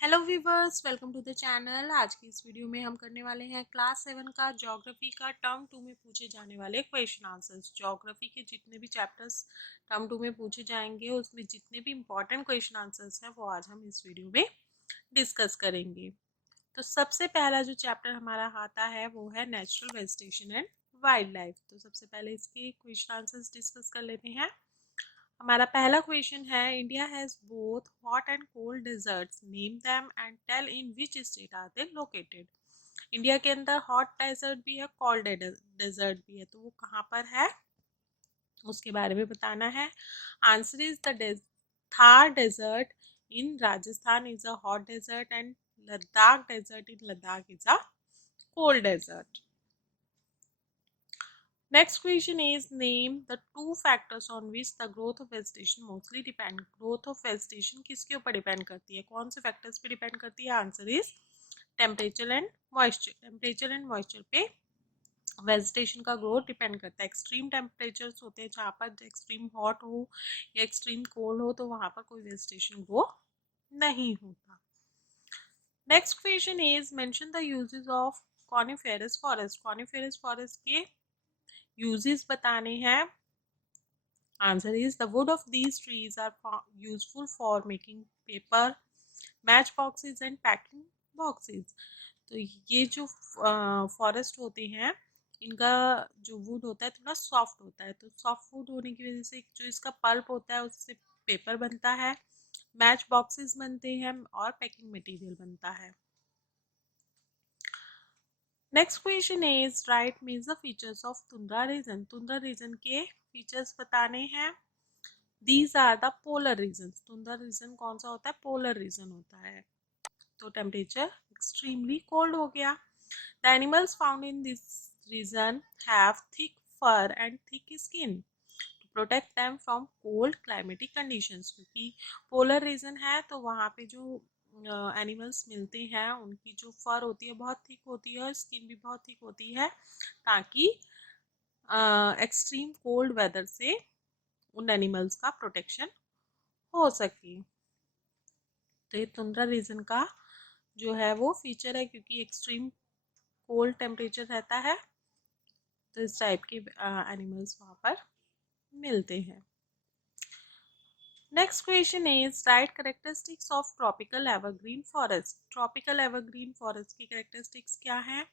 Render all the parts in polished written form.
Hello viewers, welcome to the channel. आज की इस वीडियो में हम करने वाले हैं क्लास 7 का ज्योग्राफी का टर्म 2 में पूछे जाने वाले क्वेश्चन आंसर्स। ज्योग्राफी के जितने भी चैप्टर्स टर्म 2 में पूछे जाएंगे उसमें जितने भी इंपॉर्टेंट क्वेश्चन आंसर्स हैं वो आज हम इस वीडियो में डिस्कस करेंगे। तो सबसे पहला जो चैप्टर हमारा आता है वो है natural vegetation and wild life. तो सबसे पहले इसके क्वेश्चन आंसर्स डिस्कस कर लेते हैं। हमारा पहला क्वेश्चन है, India has both hot and cold deserts, name them and tell in which state are they located. India के अंदर हॉट डेजर्ट भी है, कोल्ड डेजर्ट भी है, तो वो कहाँ पर है उसके बारे में बताना है। Answer is the Thar desert in Rajasthan is a hot desert and Ladakh desert in Ladakh is a cold desert. Next question is, name the two factors on which the growth of vegetation mostly depend. Growth of vegetation किसके ऊपर depend करती है, कौन से factors पे depend करती है? Answer is temperature and moisture. Temperature and moisture पे वेजिटेशन का ग्रोथ डिपेंड करता है। एक्सट्रीम टेम्परेचर्स होते हैं जहाँ पर एक्सट्रीम हॉट हो या एक्सट्रीम कोल्ड हो तो वहाँ पर कोई वेजिटेशन ग्रो नहीं होता। Next question is, mention the uses of coniferous forest. Coniferous forest के यूजेस बताने हैं। Answer is, the wood of these trees are useful for making paper, match boxes and packing boxes. तो ये जो forest होते हैं इनका जो वुड होता है थोड़ा सॉफ्ट होता है, तो सॉफ्ट वुड होने की वजह से जो इसका पल्प होता है उससे पेपर बनता है, मैच बॉक्सेस बनते हैं और पैकिंग मटेरियल बनता है। Next question is, write major features of tundra region. Tundra region के फीचर्स बताने हैं। These are the polar regions. Tundra region कौन सा होता है? पोलर रीजन होता है, तो टेम्परेचर एक्सट्रीमली कोल्ड हो गया। The animals found in this region have thick fur and thick skin to protect them from cold climatic conditions. क्योंकि पोलर रीजन है तो वहाँ पे जो एनिमल्स मिलते हैं उनकी जो फर होती है बहुत थिक होती है और स्किन भी बहुत थिक होती है ताकि एक्सट्रीम कोल्ड वेदर से उन एनिमल्स का प्रोटेक्शन हो सके। तो ये तुंद्रा रीजन का जो है वो फीचर है, क्योंकि एक्सट्रीम कोल्ड टेम्परेचर रहता है तो इस टाइप के एनिमल्स वहाँ पर मिलते हैं। Next question is, write characteristics of tropical evergreen forest. Tropical evergreen forest की कैरेक्टरिस्टिक्स क्या है?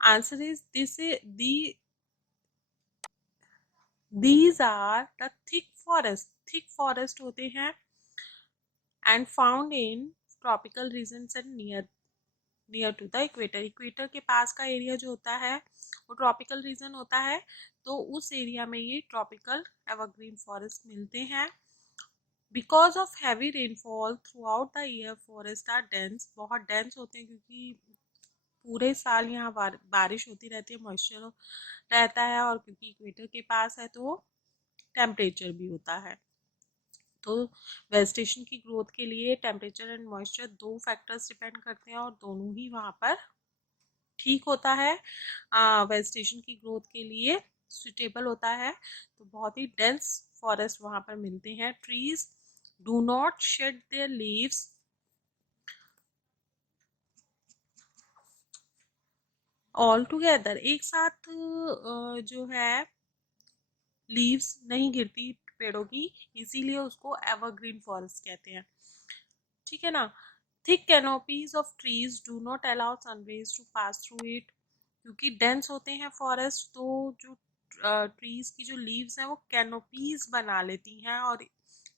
Answer is, these are the thick forest. Thick forest होते हैं and found in tropical regions and near to the equator. Equator के पास का area जो होता है वो ट्रॉपिकल रीजन होता है, तो उस एरिया में ये ट्रॉपिकल एवरग्रीन फॉरेस्ट मिलते हैं। Because of heavy rainfall throughout the year forest are dense. बहुत डेंस होते हैं क्योंकि पूरे साल यहाँ बारिश होती रहती है, मॉइस्चर रहता है और क्योंकि इक्वेटर के पास है तो टेम्परेचर भी होता है। तो वेजिटेशन की ग्रोथ के लिए टेम्परेचर एंड मॉइस्चर दो फैक्टर्स डिपेंड करते हैं और दोनों ही वहाँ पर ठीक होता है, वेजिटेशन की ग्रोथ के लिए सुटेबल होता है। तो बहुत ही डेंस फॉरेस्ट वहाँ पर मिलते हैं। Trees do not shade there leaves all together. एक साथ जो है लीव्स नहीं गिरती पेड़ों की, इसीलिए उसको एवरग्रीन फॉरेस्ट कहते हैं। ठीक है ना। Thick canopies of trees do not allow sunrays to pass through it. क्योंकि डेंस होते हैं फॉरेस्ट तो जो ट्रीज की जो लीव्स हैं वो कैनोपीज बना लेती हैं और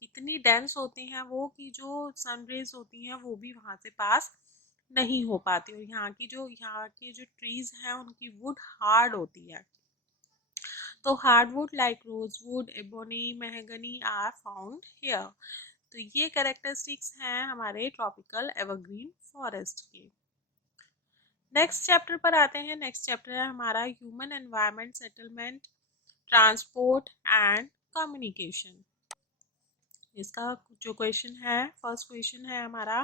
इतनी डेंस होती हैं वो कि जो सनरेज होती हैं वो भी वहाँ से पास नहीं हो पाती। और यहाँ के जो ट्रीज हैं उनकी वुड हार्ड होती है, तो hardwood like rosewood, ebony, mahogany are found here. तो ये कैरेक्टरिस्टिक्स हैं हमारे ट्रॉपिकल एवरग्रीन फॉरेस्ट के। नेक्स्ट चैप्टर पर आते हैं। नेक्स्ट चैप्टर है हमारा human environment, settlement, transport and communication. इसका जो क्वेश्चन है, फर्स्ट क्वेश्चन है हमारा,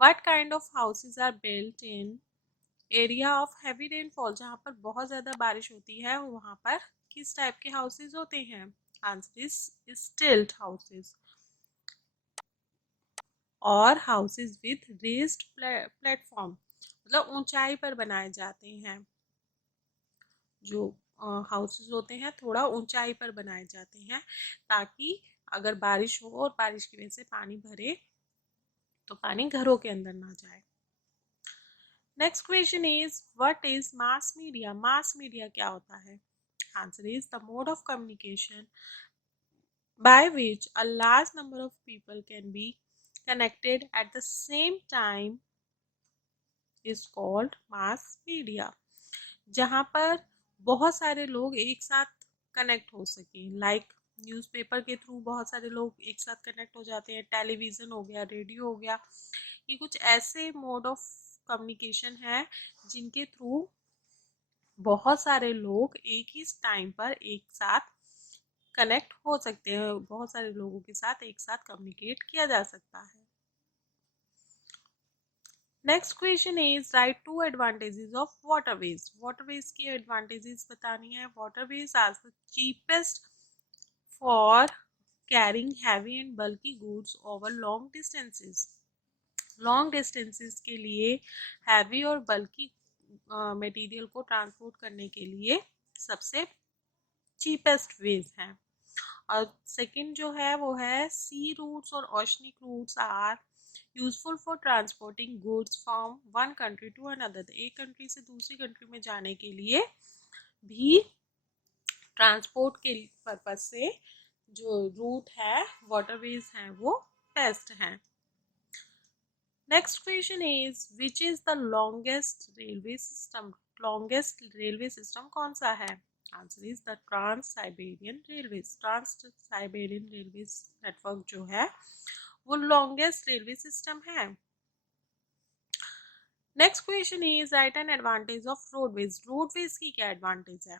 what kind of houses are built in area of heavy rainfall. जहाँ पर बहुत ज़्यादा बारिश होती है वहाँ पर किस टाइप के हाउसेज होते हैं? आंसर इज स्टिल्ट हाउसेज। और हाउसेज विथ रेस्ड प्लेटफॉर्म, मतलब ऊंचाई पर बनाए जाते हैं। जो हाउसेज होते हैं थोड़ा ऊंचाई पर बनाए जाते हैं, ताकि अगर बारिश हो और बारिश की वजह से पानी भरे तो पानी घरों के अंदर ना जाए। Next question is what is mass media. Mass media क्या होता है? Answer is the mode of communication by which a large number of people can be connected at the same time is called mass media। जहाँ पर बहुत सारे लोग एक साथ कनेक्ट हो सके, लाइक न्यूज़पेपर के थ्रू बहुत सारे लोग एक साथ कनेक्ट हो जाते हैं, टेलीविज़न हो गया, रेडियो हो गया, ये कुछ ऐसे मोड ऑफ कम्युनिकेशन है जिनके थ्रू बहुत सारे लोग एक ही टाइम पर एक साथ कनेक्ट हो सकते हैं, बहुत सारे लोगों के साथ एक साथ कम्युनिकेट किया जा सकता है। Next question is write two advantages of waterways. Waterways की एडवांटेजेस बतानी है। Waterways are the cheapest for carrying heavy and bulky goods over long distances. Long distances के लिए हैवी और बल्की मटेरियल को ट्रांसपोर्ट करने के लिए सबसे चीपेस्ट वेज है। और सेकंड जो है वो है सी रूट्स और oceanic routes are useful for transporting goods from one country to another. एक कंट्री से दूसरी कंट्री में जाने के लिए भी ट्रांसपोर्ट के पर्पज से जो रूट है वाटरवेज हैं वो बेस्ट हैं। Next question is which is the longest railway system. Longest railway system कौन सा है? Answer is the trans Siberian railway. Trans Siberian railway network जो है वो लॉन्गेस्ट रेलवे सिस्टम है। Next question is write an advantage of roadways. Roadways की क्या advantage है?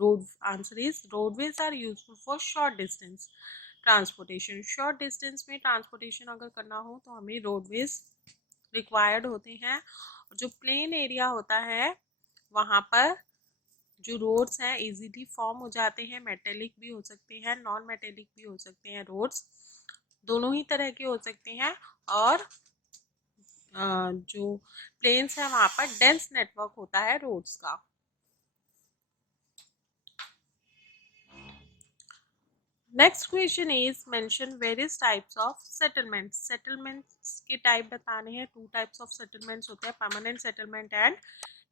Road answer is roadways are useful for short distance transportation. Short distance में transportation अगर करना हो तो हमें रोडवेज रिक्वायर्ड होते हैं। जो प्लेन एरिया होता है वहाँ पर जो रोड्स हैं इजीली फॉर्म हो जाते हैं, मेटेलिक भी हो सकते हैं, नॉन मेटेलिक भी हो सकते हैं, रोड्स दोनों ही तरह के हो सकते हैं। और जो प्लेन्स है वहाँ पर डेंस नेटवर्क होता है रोड्स का। Next question is mention various types of settlements. Settlements के टाइप बताने हैं। टू टाइप्स ऑफ सेटलमेंट्स होते हैं, permanent settlement and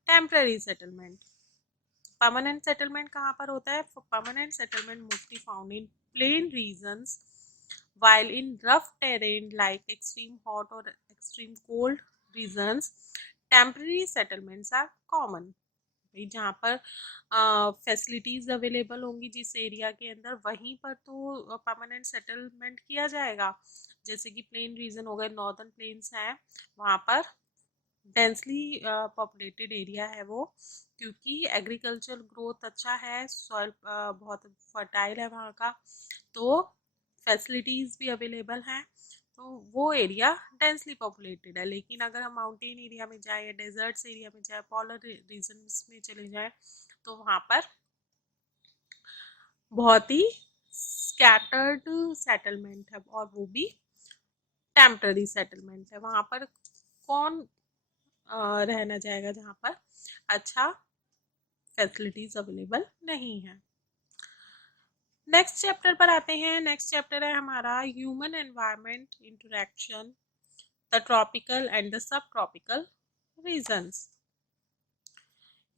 temporary settlement. Permanent settlement कहाँ पर होता है? Permanent settlement mostly found in plain regions while in rough terrain like extreme hot or extreme cold regions temporary settlements are common। जहाँ पर facilities available होंगी जिस area के अंदर वहीं पर तो परमानेंट सेटलमेंट किया जाएगा। जैसे कि प्लेन रीजन हो गए, नॉर्दर्न प्लेन्स हैं, वहाँ पर डेंसली पॉपुलेटेड एरिया है वो, क्योंकि एग्रीकल्चर ग्रोथ अच्छा है, सॉइल बहुत फर्टाइल है वहाँ का, तो फैसिलिटीज़ भी अवेलेबल हैं, तो वो एरिया डेंसली पॉपुलेटेड है। लेकिन अगर हम माउंटेन एरिया में जाए या डेजर्ट्स एरिया में जाए, पॉलर रीजन्स में चले जाए, तो वहाँ पर बहुत ही स्कैटर्ड सेटलमेंट है और वो भी टेम्पररी सेटलमेंट है। वहाँ पर कौन रहना जाएगा जहाँ पर अच्छा फैसिलिटीज अवेलेबल नहीं है। नेक्स्ट चैप्टर पर आते हैं। नेक्स्ट चैप्टर है हमारा human environment interaction, the tropical and the sub tropical regions.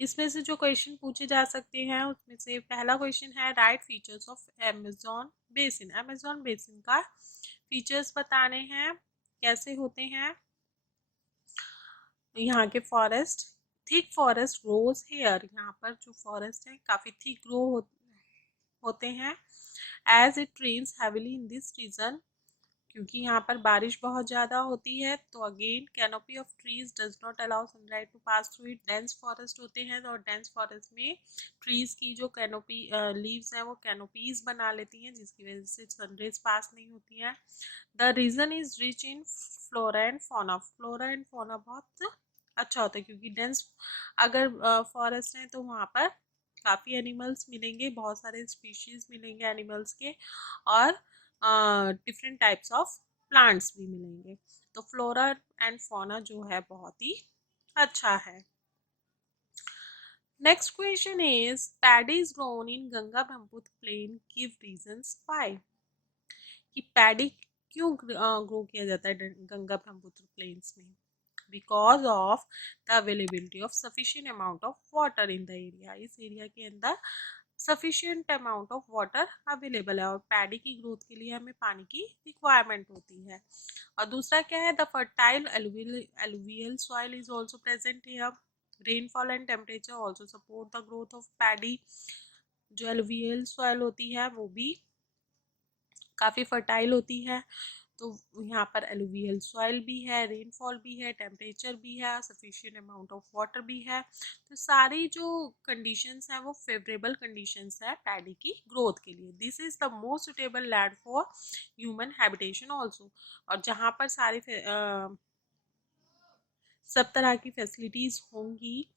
इसमें से जो क्वेश्चन पूछे जा सकते हैं उसमें से पहला क्वेश्चन है write features of Amazon basin. Amazon basin का फीचर्स बताने हैं, कैसे होते हैं। यहाँ के forest, thick forest grows here. यहाँ पर जो फॉरेस्ट है काफ़ी थिक ग्रो होते हैं। As it rains heavily in this region, क्योंकि यहाँ पर बारिश बहुत ज़्यादा होती है, तो again canopy of trees does not allow sunlight to pass through it. Dense forest होते हैं और डेंस फॉरेस्ट में ट्रीज की जो कैनोपी लीव्स हैं वो कैनोपीज बना लेती हैं, जिसकी वजह से सनरेज पास नहीं होती है। The region is rich in flora and fauna. Flora and fauna बहुत अच्छा होता है, क्योंकि डेंस अगर फॉरेस्ट है तो वहाँ पर काफ़ी एनिमल्स मिलेंगे, बहुत सारे स्पीशीज मिलेंगे एनिमल्स के, और डिफरेंट टाइप्स ऑफ प्लांट्स भी मिलेंगे। तो फ्लोरा एंड फौना जो है बहुत ही अच्छा है। Next question is paddy is grown in Ganga Brahmaputra plain, give reasons why. कि पैडी क्यों ग्रो किया जाता है गंगा ब्रह्मपुत्र प्लेन्स में? Because of the availability of sufficient amount of water in the area. इस एरिया के अंदर sufficient amount of water available है और पैडी की ग्रोथ के लिए हमें पानी की रिक्वायरमेंट होती है। और दूसरा क्या है, the fertile alluvial soil is also present here. Rainfall and temperature also support the growth of paddy. जो alluvial soil होती है वो भी काफ़ी फर्टाइल होती है। तो यहाँ पर एलुवियल सॉइल भी है, रेनफॉल भी है, टेम्परेचर भी है, सफिशिएंट अमाउंट ऑफ वाटर भी है। तो सारी जो कंडीशंस हैं वो फेवरेबल कंडीशंस है पैडी की ग्रोथ के लिए। This is the most suitable land for human habitation also. और जहाँ पर सारे सब तरह की फैसिलिटीज होंगी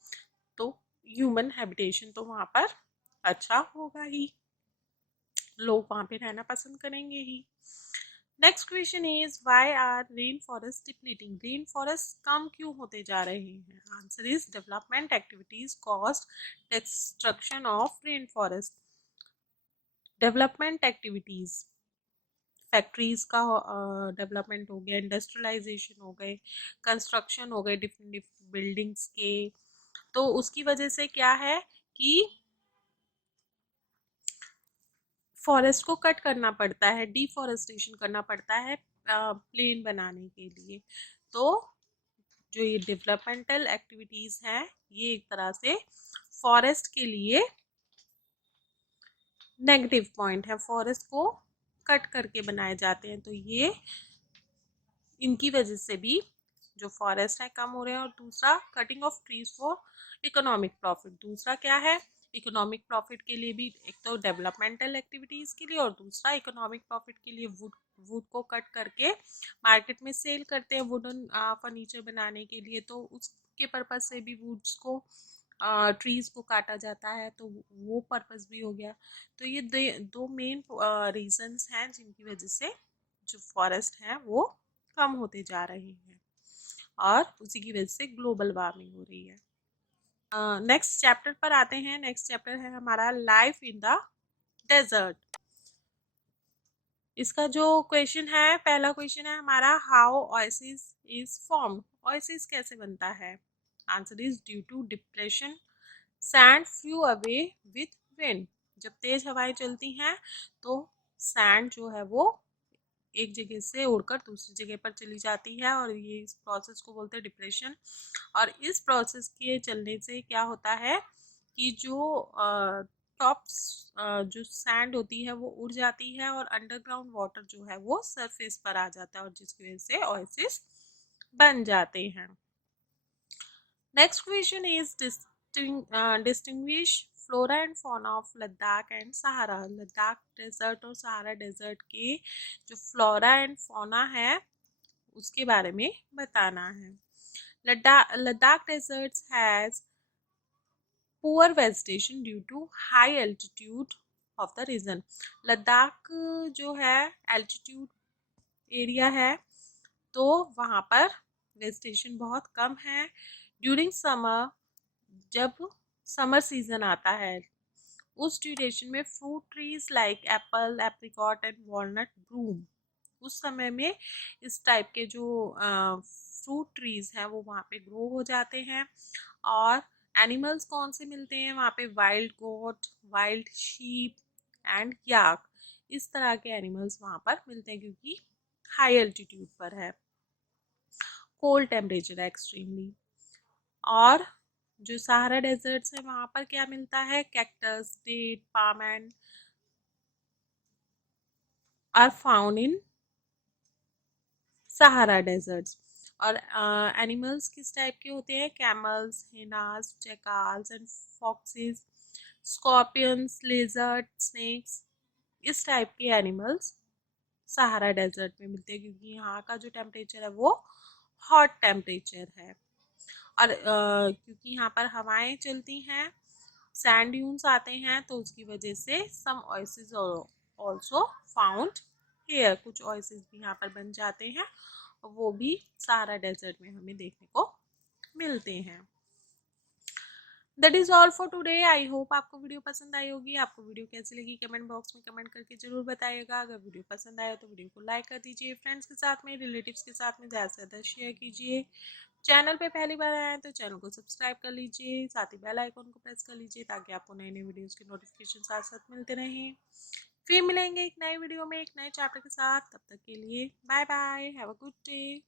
तो ह्यूमन हैबिटेशन तो वहाँ पर अच्छा होगा ही, लोग वहाँ पे रहना पसंद करेंगे ही। Next question is why are rain forest depleting. Rain forest कम क्यों होते जा रहे हैं? Answer is development activities caused destruction of rain forest. Development activities, factories का डेवलपमेंट हो गया, इंडस्ट्रियलाइजेशन हो गए, कंस्ट्रक्शन हो गए डिफरेंट डिफरेंट बिल्डिंग्स के, तो उसकी वजह से क्या है कि फॉरेस्ट को कट करना पड़ता है, डिफॉरेस्टेशन करना पड़ता है प्लेन बनाने के लिए। तो जो ये डेवलपमेंटल एक्टिविटीज हैं ये एक तरह से फॉरेस्ट के लिए नेगेटिव पॉइंट है, फॉरेस्ट को कट करके बनाए जाते हैं। तो ये इनकी वजह से भी जो फॉरेस्ट है कम हो रहे हैं। और दूसरा cutting of trees for economic profit. दूसरा क्या है, इकोनॉमिक प्रॉफिट के लिए भी, एक तो डेवलपमेंटल एक्टिविटीज के लिए और दूसरा इकोनॉमिक प्रॉफिट के लिए वुड वुड को कट करके मार्केट में सेल करते हैं वुडन फर्नीचर बनाने के लिए। तो उसके पर्पज से भी वुड्स को ट्रीज को काटा जाता है, तो वो पर्पस भी हो गया। तो ये दो मेन रीजंस हैं जिनकी वजह से जो फॉरेस्ट है वो कम होते जा रहे हैं और उसी की वजह से ग्लोबल वार्मिंग हो रही है। नेक्स्ट चैप्टर पर आते हैं। नेक्स्ट चैप्टर है हमारा लाइफ इन द डेजर्ट। इसका जो क्वेश्चन है, पहला क्वेश्चन है हमारा, how oasis is formed. Oasis कैसे बनता है? Answer is due to depression, sand flew away with wind. जब तेज हवाएं चलती हैं तो सैंड जो है वो एक जगह से उड़कर दूसरी जगह पर चली जाती है और ये इस प्रोसेस को बोलते हैं डिप्रेशन। और इस प्रोसेस के चलने से क्या होता है कि जो टॉप जो सैंड होती है वो उड़ जाती है और अंडरग्राउंड वाटर जो है वो सरफेस पर आ जाता है और जिसकी वजह से ओएसिस बन जाते हैं। Next question is distinguish flora and fauna of Ladakh and Sahara. Ladakh desert और सहारा डेजर्ट के जो फ्लोरा एंड फौना है उसके बारे में बताना है। Ladakh desert has poor vegetation due to high altitude of the region. Ladakh जो है एल्टीट्यूड एरिया है तो वहाँ पर वेजिटेशन बहुत कम है। ड्यूरिंग समर, जब समर सीजन आता है उस ड्यूरेशन में fruit trees like Apple, apricot and walnut Bloom. उस समय में इस टाइप के जो फ्रूट ट्रीज हैं वो वहाँ पे ग्रो हो जाते हैं। और एनिमल्स कौन से मिलते हैं वहाँ पे? Wild goat, wild sheep and yak, इस तरह के एनिमल्स वहाँ पर मिलते हैं क्योंकि हाई एल्टीट्यूड पर है, कोल्ड टेम्परेचर है एक्सट्रीमली। और जो सहारा डेजर्ट्स है वहाँ पर क्या मिलता है? Cactus, date, palm and are found in Sahara deserts. और एनिमल्स किस टाइप के होते हैं? Camels, hyenas, jackals and foxes, scorpions, lizard, snakes, इस टाइप के एनिमल्स सहारा डेजर्ट में मिलते हैं क्योंकि यहाँ का जो टेम्परेचर है वो हॉट टेम्परेचर है। और क्योंकि यहाँ पर हवाएं चलती हैं, सैंड ड्यून्स आते हैं तो उसकी वजह से सम ओएसिस आल्सो फाउंड एयर, कुछ ऑयसेस भी यहाँ पर बन जाते हैं, वो भी सहारा डेजर्ट में हमें देखने को मिलते हैं। That is all for today. I hope आपको वीडियो पसंद आई होगी। आपको वीडियो कैसी लगी कमेंट बॉक्स में कमेंट करके जरूर बताइएगा। अगर वीडियो पसंद आया तो वीडियो को लाइक कर दीजिए, फ्रेंड्स के साथ में, रिलेटिव्स के साथ में ज़्यादा से ज़्यादा शेयर कीजिए। चैनल पे पहली बार आए हैं तो चैनल को सब्सक्राइब कर लीजिए, साथ ही बेल आइकन को प्रेस कर लीजिए ताकि आपको नए नए वीडियोस के नोटिफिकेशन साथ साथ मिलते रहें। फिर मिलेंगे एक नए वीडियो में एक नए चैप्टर के साथ, तब तक के लिए bye bye, have a good day.